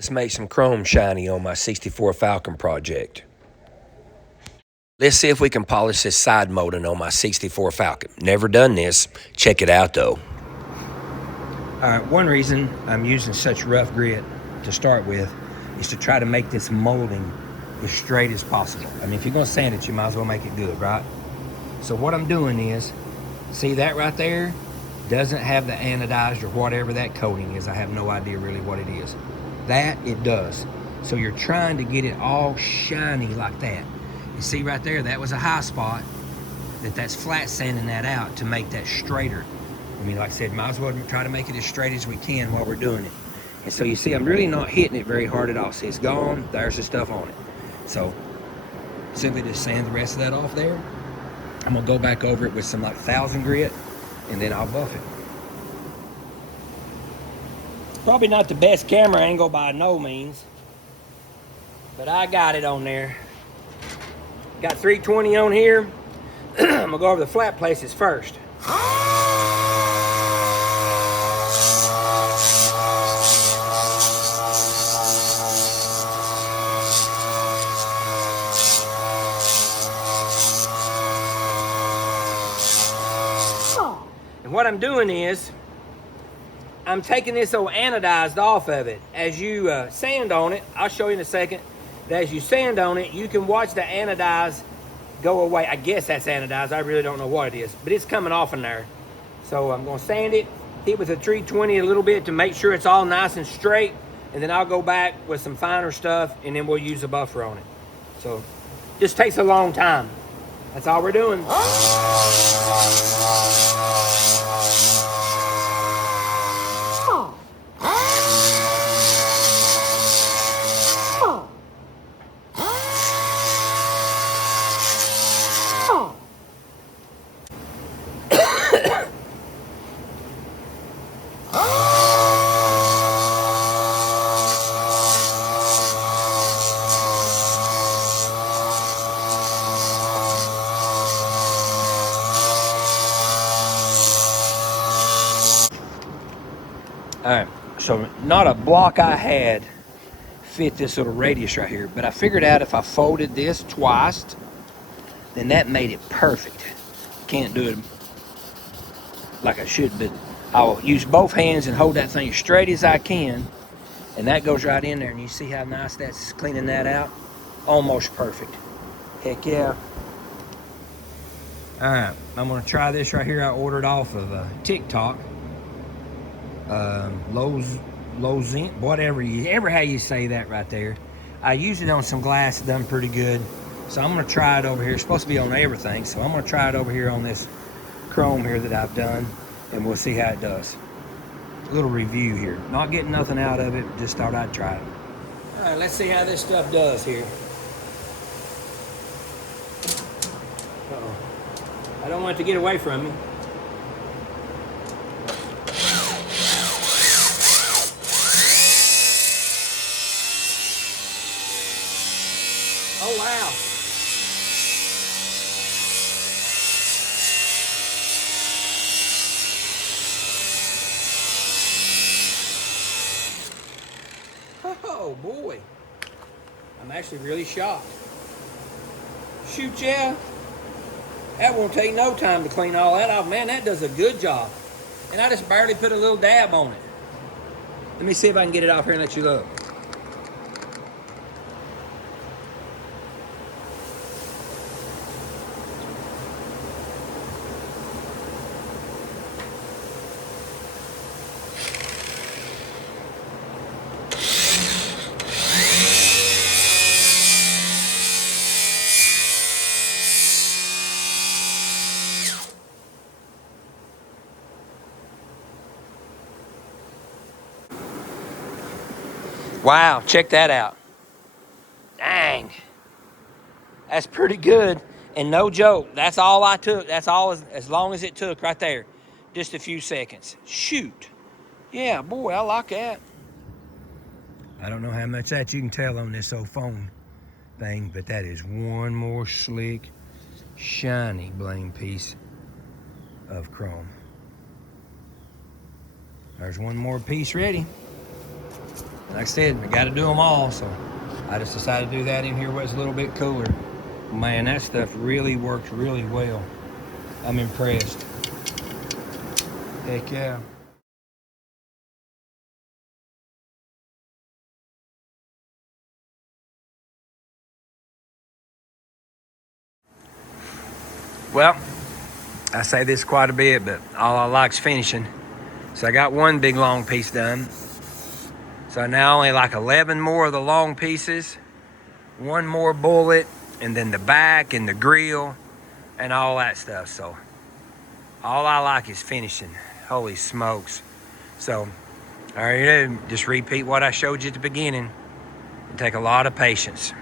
Let's make some chrome shiny on my 64 Falcon project. Let's see if we can polish this side molding on my 64 Falcon. Never done this. Check it out though. One reason I'm using such rough grit to start with is to try to make this molding as straight as possible. I mean, if you're gonna sand it, you might as well make it good, right? So what I'm doing is, see that right there? Doesn't have the anodized or whatever that coating is. I have no idea really what it is. That it does. So you're trying to get it all shiny like that. You see right there, that was a high spot. That's flat sanding that out to make that straighter. I mean, like I said, might as well try to make it as straight as we can while we're doing it. And so you see, I'm really not hitting it very hard at all. See, it's gone, there's the stuff on it. So simply just sand the rest of that off there. I'm gonna go back over it with some like 1000 grit, and then I'll buff it. Probably not the best camera angle by no means, but I got it on there. Got 320 on here. I'm gonna go over the flat places first. And what I'm doing is, I'm taking this old anodized off of it. As you sand on it, I'll show you in a second, that as you sand on it, you can watch the anodized go away. I guess that's anodized, I really don't know what it is, but it's coming off in there. So I'm gonna sand it, hit with a 320 a little bit to make sure it's all nice and straight, and then I'll go back with some finer stuff, and then we'll use a buffer on it. So, just takes a long time. That's all we're doing. Alright, so not a block I had fit this little radius right here, but I figured out if I folded this twice, then that made it perfect. Can't do it like I should, but I'll use both hands and hold that thing as straight as I can, and that goes right in there, and you see how nice that's cleaning that out? Almost perfect. Heck yeah. Alright, I'm gonna try this right here. I ordered off of TikTok. Lozin, whatever how you say that right there. I used it on some glass, done pretty good. So I'm gonna try it over here. It's supposed to be on everything, so I'm gonna try it over here on this chrome here that I've done, and we'll see how it does. A little review here. Not getting nothing out of it, just thought I'd try it. All right, let's see how this stuff does here. Uh-oh. I don't want it to get away from me. Oh, wow. Oh, boy. I'm actually really shocked. Shoot, yeah. That won't take no time to clean all that off. Man, that does a good job. And I just barely put a little dab on it. Let me see if I can get it off here and let you look. Wow, check that out. Dang. That's pretty good. And no joke, that's all I took. That's all as long as it took right there. Just a few seconds. Shoot. Yeah, boy, I like that. I don't know how much that you can tell on this old phone thing, but that is one more slick, shiny blame piece of chrome. There's one more piece ready. Like I said, I got to do them all, so I just decided to do that in here where it's a little bit cooler. Man, that stuff really works really well. I'm impressed. Heck yeah. Well, I say this quite a bit, but all I like is finishing. So I got one big long piece done. So now only like 11 more of the long pieces, one more bullet, and then the back and the grill and all that stuff. So all I like is finishing. Holy smokes. So all you do, just repeat what I showed you at the beginning. It take a lot of patience.